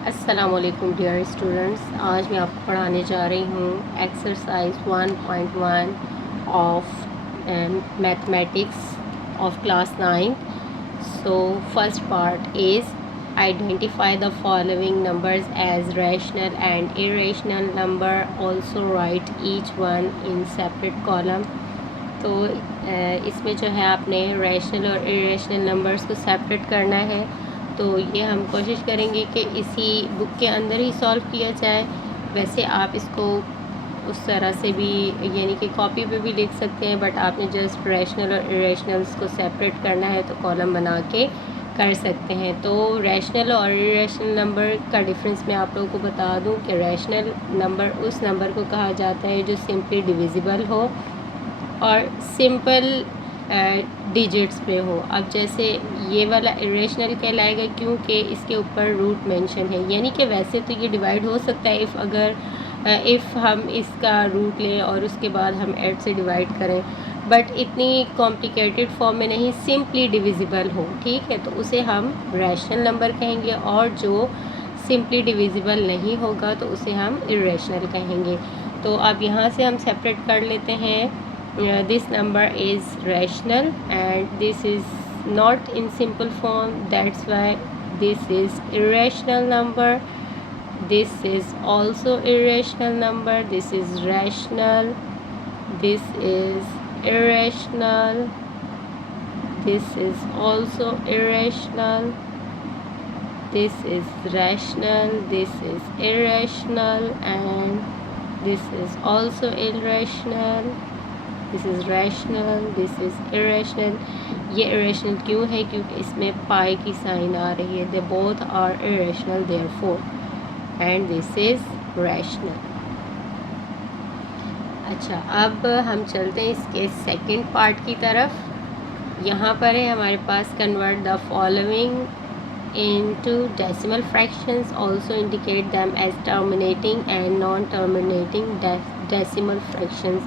अस्सलामुअलैकुम dear students, आज मैं आपको पढ़ाने जा रही हूँ exercise 1.1 of mathematics of class 9। So first part is identify the following numbers as rational and irrational number, also write each one in separate column. तो इसमें जो है आपने रैशनल और इरेशनल नंबर्स को सेपरेट करना है। तो ये हम कोशिश करेंगे कि इसी बुक के अंदर ही सॉल्व किया जाए। वैसे आप इसको उस तरह से भी यानी कि कॉपी पे भी लिख सकते हैं, बट आपने जस्ट रैशनल और इरेशनल्स को सेपरेट करना है तो कॉलम बना के कर सकते हैं। तो रैशनल और इरेशनल नंबर का डिफरेंस मैं आप लोगों को बता दूं कि रैशनल नंबर उस नंबर को कहा जाता है जो सिंपली डिविजिबल हो और सिंपल डिजिट्स पे हो। अब जैसे ये वाला इरेशनल कहलाएगा क्योंकि इसके ऊपर रूट मेंशन है, यानी कि वैसे तो ये डिवाइड हो सकता है इफ़ हम इसका रूट लें और उसके बाद हम 8 से डिवाइड करें, बट इतनी कॉम्प्लिकेटेड फॉर्म में नहीं, सिंपली डिविजिबल हो, ठीक है, तो उसे हम रैशनल नंबर कहेंगे। और जो सिंपली डिविजिबल नहीं होगा तो उसे हम इरेशनल कहेंगे। तो अब यहाँ से हम सेपरेट कर लेते हैं। This number is rational and this is not in simple form, that's why this is irrational number. This is also irrational number. This is rational, this is irrational, this is also irrational, this is rational, this is irrational, and this is also irrational, this is rational, this is irrational. ये irrational क्यों है? क्योंकि इसमें पाई की sign आ रही है। They both are irrational therefore, and this is rational. अच्छा, अब हम चलते हैं इसके सेकंड पार्ट की तरफ। यहाँ पर है हमारे पास convert the following into decimal fractions, also indicate them as terminating and non terminating decimal fractions.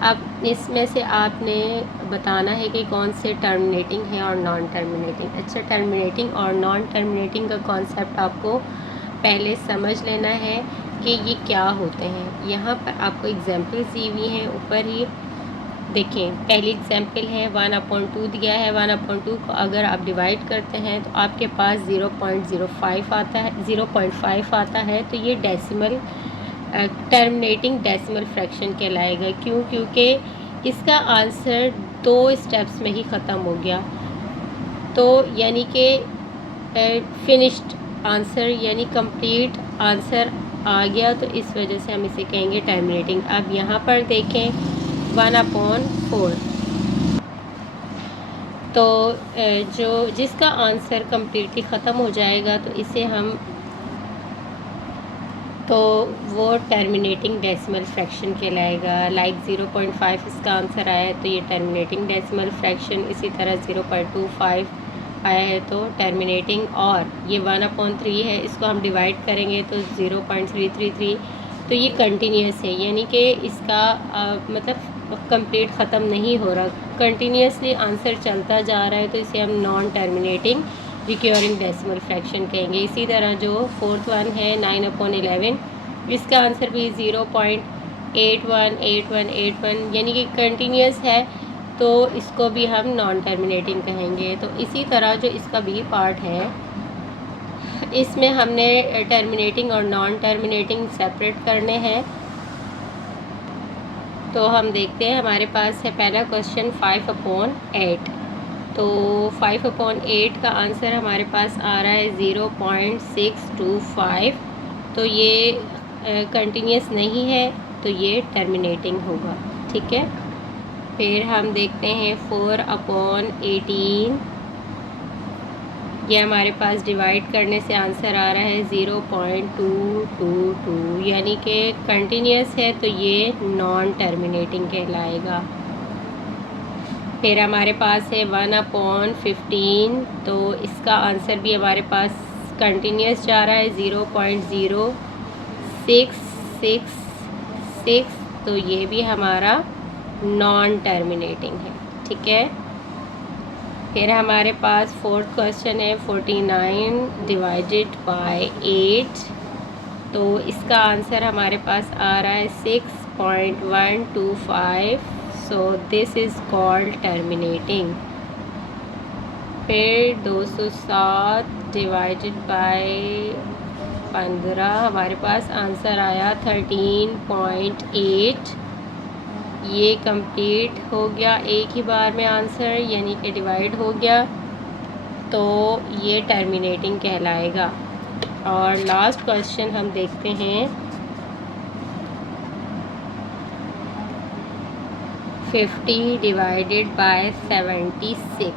अब इसमें से आपने बताना है कि कौन से टर्मिनेटिंग है और नॉन टर्मिनेटिंग। अच्छा, टर्मिनेटिंग और नॉन टर्मिनेटिंग का कॉन्सेप्ट आपको पहले समझ लेना है कि ये क्या होते हैं। यहाँ पर आपको एग्जांपल्स दी हुई हैं ऊपर ही देखें। पहली एग्जांपल है 1/2 दिया है। 1/2 को अगर आप डिवाइड करते हैं तो आपके पास 0.05 आता है, 0.5 आता है। तो ये डेसिमल टर्मिनेटिंग डेसिमल फ्रैक्शन कहलाएगा। क्यों? क्योंकि इसका आंसर 2 स्टेप्स में ही ख़त्म हो गया, तो यानी कि फिनिश्ड आंसर यानी कंप्लीट आंसर आ गया, तो इस वजह से हम इसे कहेंगे टर्मिनेटिंग। अब यहाँ पर देखें 1/4, तो जो जिसका आंसर कम्प्लीटली ख़त्म हो जाएगा तो वो टर्मिनेटिंग डेसिमल फ्रैक्शन कहलाएगा। लाइक 0.5 इसका आंसर आया है तो ये टर्मिनेटिंग डेसिमल फ्रैक्शन। इसी तरह 0.25 आया है तो टर्मिनेटिंग। और ये 1/3 है, इसको हम डिवाइड करेंगे तो 0.333, तो ये कंटिन्यूस है, यानी कि इसका मतलब कंप्लीट ख़त्म नहीं हो रहा, कंटिन्यूसली आंसर चलता जा रहा है, तो इसे हम non terminating recurring decimal fraction कहेंगे। इसी तरह जो फोर्थ वन है 9/11, इसका आंसर भी 0.818181 यानी कि कंटिन्यूस है, तो इसको भी हम नॉन टर्मिनेटिंग कहेंगे। तो इसी तरह जो इसका बी पार्ट है, इसमें हमने टर्मिनेटिंग और नॉन टर्मिनेटिंग सेपरेट करने हैं। तो हम देखते हैं, हमारे पास है पहला क्वेश्चन 5/8। तो 5/8 का आंसर हमारे पास आ रहा है 0.625, तो ये कंटिन्यूस नहीं है, तो ये टर्मिनेटिंग होगा, ठीक है। फिर हम देखते हैं 4/18, ये हमारे पास डिवाइड करने से आंसर आ रहा है 0.222, यानी कि कंटिन्यूस है, तो ये नॉन टर्मिनेटिंग कहलाएगा। फिर हमारे पास है 1/15, तो इसका आंसर भी हमारे पास कंटिन्यूस जा रहा है 0.0666, तो ये भी हमारा नॉन टर्मिनेटिंग है, ठीक है। फिर हमारे पास फोर्थ क्वेश्चन है 49 डिवाइडेड बाय 8। तो इसका आंसर हमारे पास आ रहा है 6.125। So this is called terminating. फिर 207 डिवाइडेड बाय 15 हमारे पास आंसर आया 13.8। ये कंप्लीट हो गया एक ही बार में आंसर, यानी कि डिवाइड हो गया, तो ये टर्मिनेटिंग कहलाएगा। और लास्ट क्वेश्चन हम देखते हैं 50 डिवाइडेड बाय 76।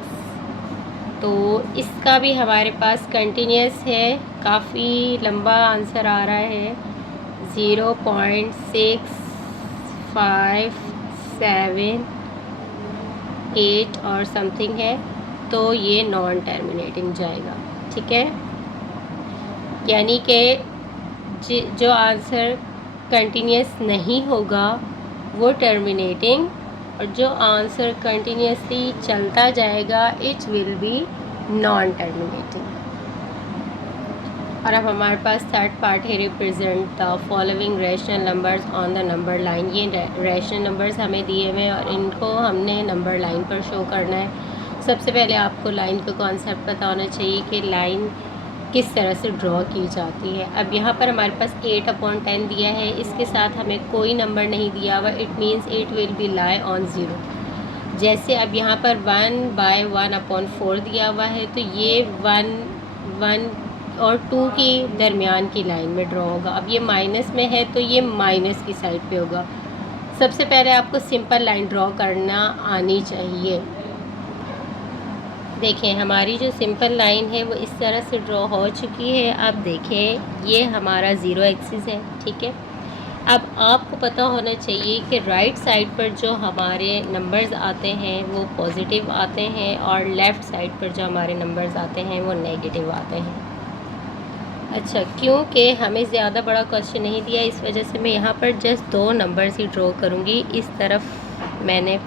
तो इसका भी हमारे पास कंटिन्यूस है, काफ़ी लंबा आंसर आ रहा है 0.6578 और समथिंग है, तो ये नॉन टर्मिनेटिंग जाएगा। ठीक है, यानी कि जो आंसर कंटिन्यूस नहीं होगा वो टर्मिनेटिंग, और जो आंसर कंटिन्यूसली चलता जाएगा it will be non terminating. और अब हमारे पास थर्ड पार्ट है represent the following rational numbers on the number line. ये रैशनल नंबर्स हमें दिए हुए हैं और इनको हमने नंबर लाइन पर शो करना है। सबसे पहले आपको लाइन का कॉन्सेप्ट पता होना चाहिए कि लाइन किस तरह से ड्रॉ की जाती है। अब यहाँ पर हमारे पास 8/10 दिया है, इसके साथ हमें कोई नंबर नहीं दिया हुआ, it means it will be lie on 0। जैसे अब यहाँ पर 1/1/4 दिया हुआ है, तो ये 1 और 2 की दरमियान की लाइन में ड्रॉ होगा। अब ये माइनस में है तो ये माइनस की साइड पे होगा। सबसे पहले आपको सिंपल लाइन ड्रॉ करना आनी चाहिए। देखें, हमारी जो सिंपल लाइन है वो इस तरह से ड्रॉ हो चुकी है। अब देखें, ये हमारा 0 एक्सिस है। ठीक है, अब आपको पता होना चाहिए कि राइट साइड पर जो हमारे नंबर्स आते हैं वो पॉजिटिव आते हैं और लेफ़्ट साइड पर जो हमारे नंबर्स आते हैं वो नेगेटिव आते हैं। अच्छा, क्योंकि हमें ज़्यादा बड़ा क्वेश्चन नहीं दिया, इस वजह से मैं यहाँ पर जस्ट 2 नंबर्स ही ड्रॉ करूँगी। इस तरफ मैंने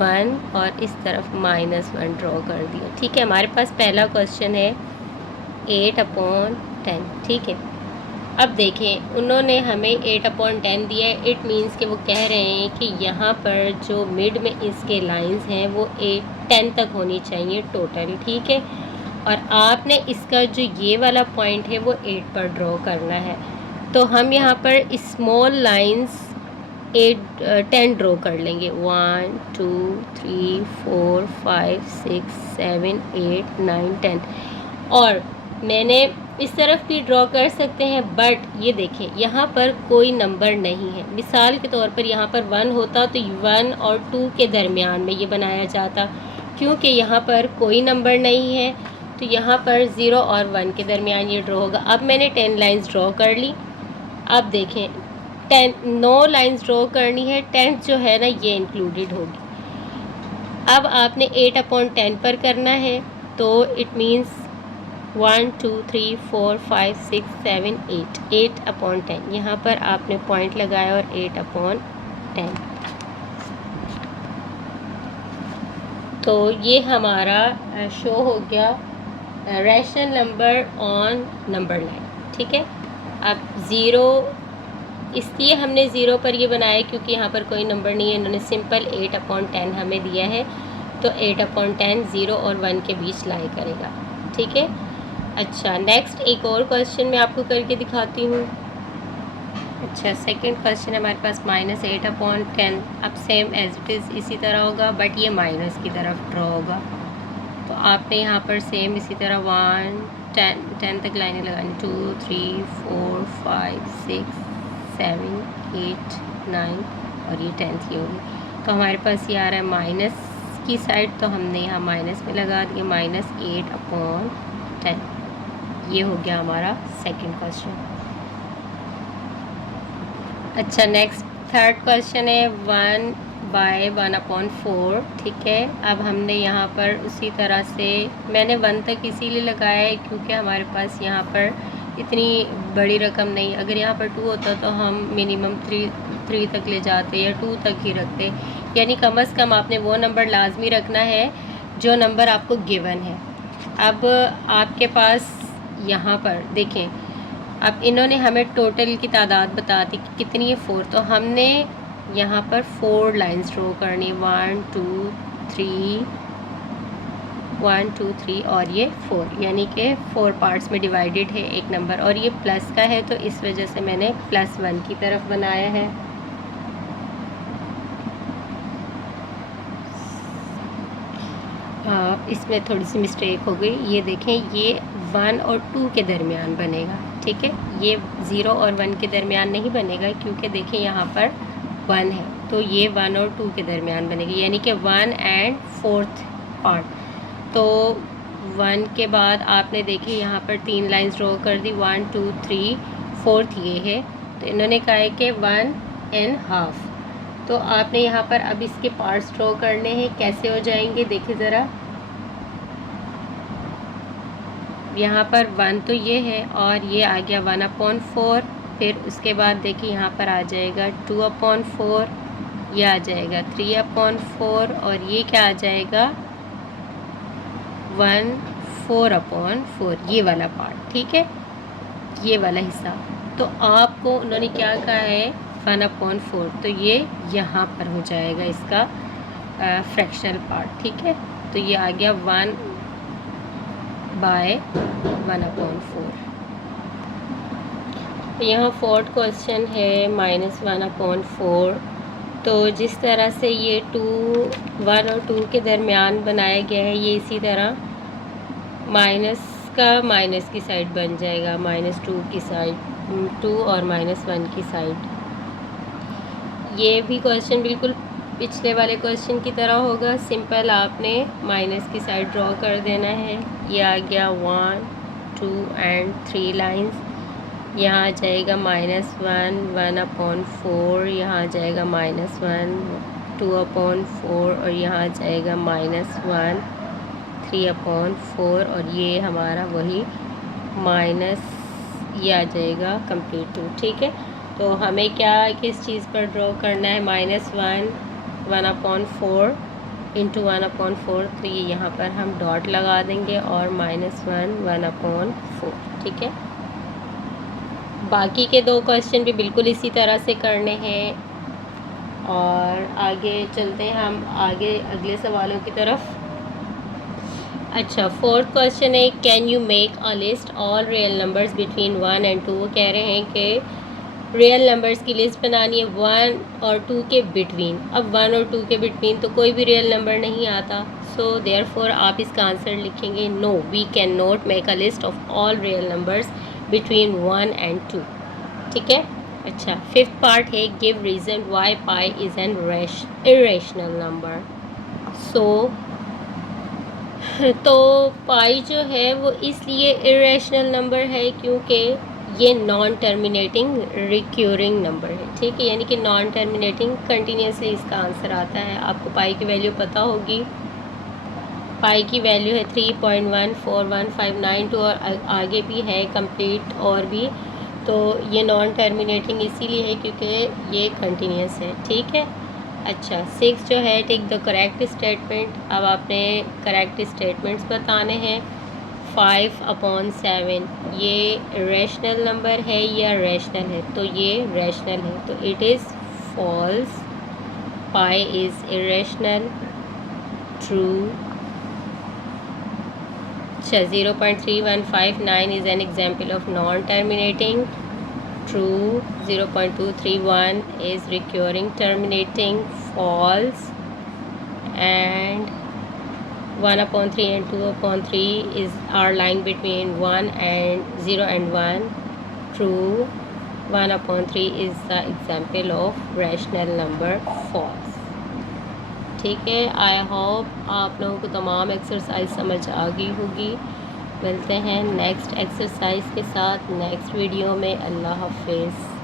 1 और इस तरफ -1 ड्रॉ कर दिया। ठीक है, हमारे पास पहला क्वेश्चन है 8/10। ठीक है, अब देखें, उन्होंने हमें 8/10 दिया है, इट मीन्स कि वो कह रहे हैं कि यहाँ पर जो मिड में इसके लाइंस हैं वो 10 तक होनी चाहिए टोटल। ठीक है, और आपने इसका जो ये वाला पॉइंट है वो 8 पर ड्रॉ करना है। तो हम यहाँ पर स्मॉल लाइंस 10 ड्रॉ कर लेंगे। 1 2 3 4 5 6 7 8 9 10। और मैंने इस तरफ भी ड्रॉ कर सकते हैं, बट ये देखें यहाँ पर कोई नंबर नहीं है। मिसाल के तौर पर यहाँ पर 1 होता तो 1 और 2 के दरमियान में ये बनाया जाता, क्योंकि यहाँ पर कोई नंबर नहीं है तो यहाँ पर 0 और 1 के दरमियान ये ड्रॉ होगा। अब मैंने 10 लाइंस ड्रॉ कर ली। अब देखें, 9 लाइंस ड्रॉ करनी है, 10th जो है ना ये इंक्लूडेड होगी। अब आपने 8/10 पर करना है, तो इट मीन्स 1 2 3 4 5 6 7 8 8/10 यहाँ पर आपने पॉइंट लगाया और 8/10। तो ये हमारा शो हो गया rational number on number line. ठीक है, अब 0 इसलिए हमने 0 पर ये बनाया क्योंकि यहाँ पर कोई नंबर नहीं है, इन्होंने सिंपल 8/10 हमें दिया है, तो 8/10 0 और 1 के बीच लाई करेगा। ठीक है, अच्छा, नेक्स्ट एक और क्वेश्चन मैं आपको करके दिखाती हूँ। अच्छा, सेकंड क्वेश्चन हमारे पास -8/10। अब सेम एज इट इज़ इसी तरह होगा, बट ये माइनस की तरफ ड्रॉ होगा। तो आपने यहाँ पर सेम इसी तरह 1 10 तक लाइनें लगानी, 2 3 4 5 6 7 8 9 और ये 10th की होगी। तो हमारे पास ये आ रहा है माइनस की साइड, तो हमने यहाँ माइनस में लगा दिया -8/10। ये हो गया हमारा सेकंड क्वेश्चन। अच्छा, नेक्स्ट थर्ड क्वेश्चन है 1/1/4। ठीक है, अब हमने यहाँ पर उसी तरह से मैंने 1 तक इसीलिए लगाया है क्योंकि हमारे पास यहाँ पर इतनी बड़ी रकम नहीं। अगर यहाँ पर 2 होता तो हम मिनिमम 3 तक ले जाते या 2 तक ही रखते, यानी कम से कम आपने वो नंबर लाजमी रखना है जो नंबर आपको गिवन है। अब आपके पास यहाँ पर देखें, अब इन्होंने हमें टोटल की तादाद बता दी कि कितनी है 4, तो हमने यहाँ पर 4 लाइन्स ड्रॉ करनी, 1 2 3 1 2 3 और ये 4, यानी कि 4 पार्ट्स में डिवाइडेड है एक नंबर, और ये प्लस का है तो इस वजह से मैंने +1 की तरफ बनाया है। इसमें थोड़ी सी मिस्टेक हो गई, ये देखें, ये 1 और 2 के दरमियान बनेगा, ठीक है। ये 0 और 1 के दरमियान नहीं बनेगा, क्योंकि देखें यहाँ पर 1 है, तो ये 1 और 2 के दरमियान बनेगी, यानी कि 1 एंड 4th पार्ट। तो 1 के बाद आपने देखी यहाँ पर 3 लाइन्स ड्रॉ कर दी, 1 2 3 4th ये है, तो इन्होंने कहा है कि 1.5। तो आपने यहाँ पर अब इसके पार्ट्स ड्रॉ करने हैं, कैसे हो जाएंगे देखिए ज़रा। यहाँ पर 1 तो ये है और ये आ गया 1/4, फिर उसके बाद देखिए यहाँ पर आ जाएगा 2/4, ये आ जाएगा 3/4 और ये क्या आ जाएगा 1/4, ये वाला पार्ट, ठीक है, ये वाला हिस्सा। तो आपको उन्होंने क्या कहा है 1/4, तो ये यहाँ पर हो जाएगा इसका फ्रैक्शनल पार्ट, ठीक है। तो ये आ गया 1/1/4। यहाँ 4th क्वेश्चन है -1/4। तो जिस तरह से ये 1 और 2 के दरमियान बनाया गया है, ये इसी तरह माइनस का माइनस की साइड बन जाएगा, -2 की साइड, 2 और -1 की साइड। ये भी क्वेश्चन बिल्कुल पिछले वाले क्वेश्चन की तरह होगा, सिंपल आपने माइनस की साइड ड्रॉ कर देना है। ये आ गया 1 2 एंड 3 लाइंस, यहाँ आ जाएगा -1 1/4, यहाँ आ जाएगा -1 2/4 और यहाँ आ जाएगा -1 3/4 और ये हमारा वही माइनस, ये आ जाएगा कंप्लीट 2, ठीक है। तो हमें क्या किस चीज़ पर ड्रॉ करना है, -1 1/4 इंटू 1/4, तो ये यहाँ पर हम डॉट लगा देंगे और -1 1/4, ठीक है। बाकी के 2 क्वेश्चन भी बिल्कुल इसी तरह से करने हैं और आगे चलते हैं हम आगे अगले सवालों की तरफ। अच्छा, 4th क्वेश्चन है, can you make a list all real numbers between 1 and 2। वो कह रहे हैं कि रियल नंबर्स की लिस्ट बनानी है 1 और 2 के बिटवीन। अब 1 और 2 के बिटवीन तो कोई भी रियल नंबर नहीं आता, सो देयरफॉर आप इसका आंसर लिखेंगे no, we can not make a list of all real numbers between 1 and 2, ठीक है। अच्छा, 5th पार्ट है, give reason why pi is an irrational number. तो पाई जो है वो इसलिए इरेशनल नंबर है क्योंकि ये नॉन टर्मिनेटिंग रिक्यूरिंग नंबर है, ठीक है, यानी कि नॉन टर्मिनेटिंग कंटिन्यूसली इसका आंसर आता है। आपको पाई की वैल्यू पता होगी, पाई की वैल्यू है 3.141592 और आगे भी है कंप्लीट और भी। तो ये नॉन टर्मिनेटिंग इसीलिए है क्योंकि ये कंटिन्यूस है, ठीक है। अच्छा, 6 जो है, टेक द करेक्ट स्टेटमेंट। अब आपने करेक्ट स्टेटमेंट्स बताने हैं। 5/7 ये रैशनल नंबर है या रैशनल है, तो ये रैशनल है, तो it is false. Pi is irrational, true. अच्छा, 0.3159 is an example of non terminating, true. 0.231 is recurring terminating, false. And 1/3 and 2/3 is are lying between 1 and 0 and 1, true. 1/3 is the example of rational number, false, ठीक है। I hope आप लोगों को तमाम exercise समझ आ गई होगी। मिलते हैं नेक्स्ट एक्सरसाइज के साथ नेक्स्ट वीडियो में। अल्लाह हाफिज़।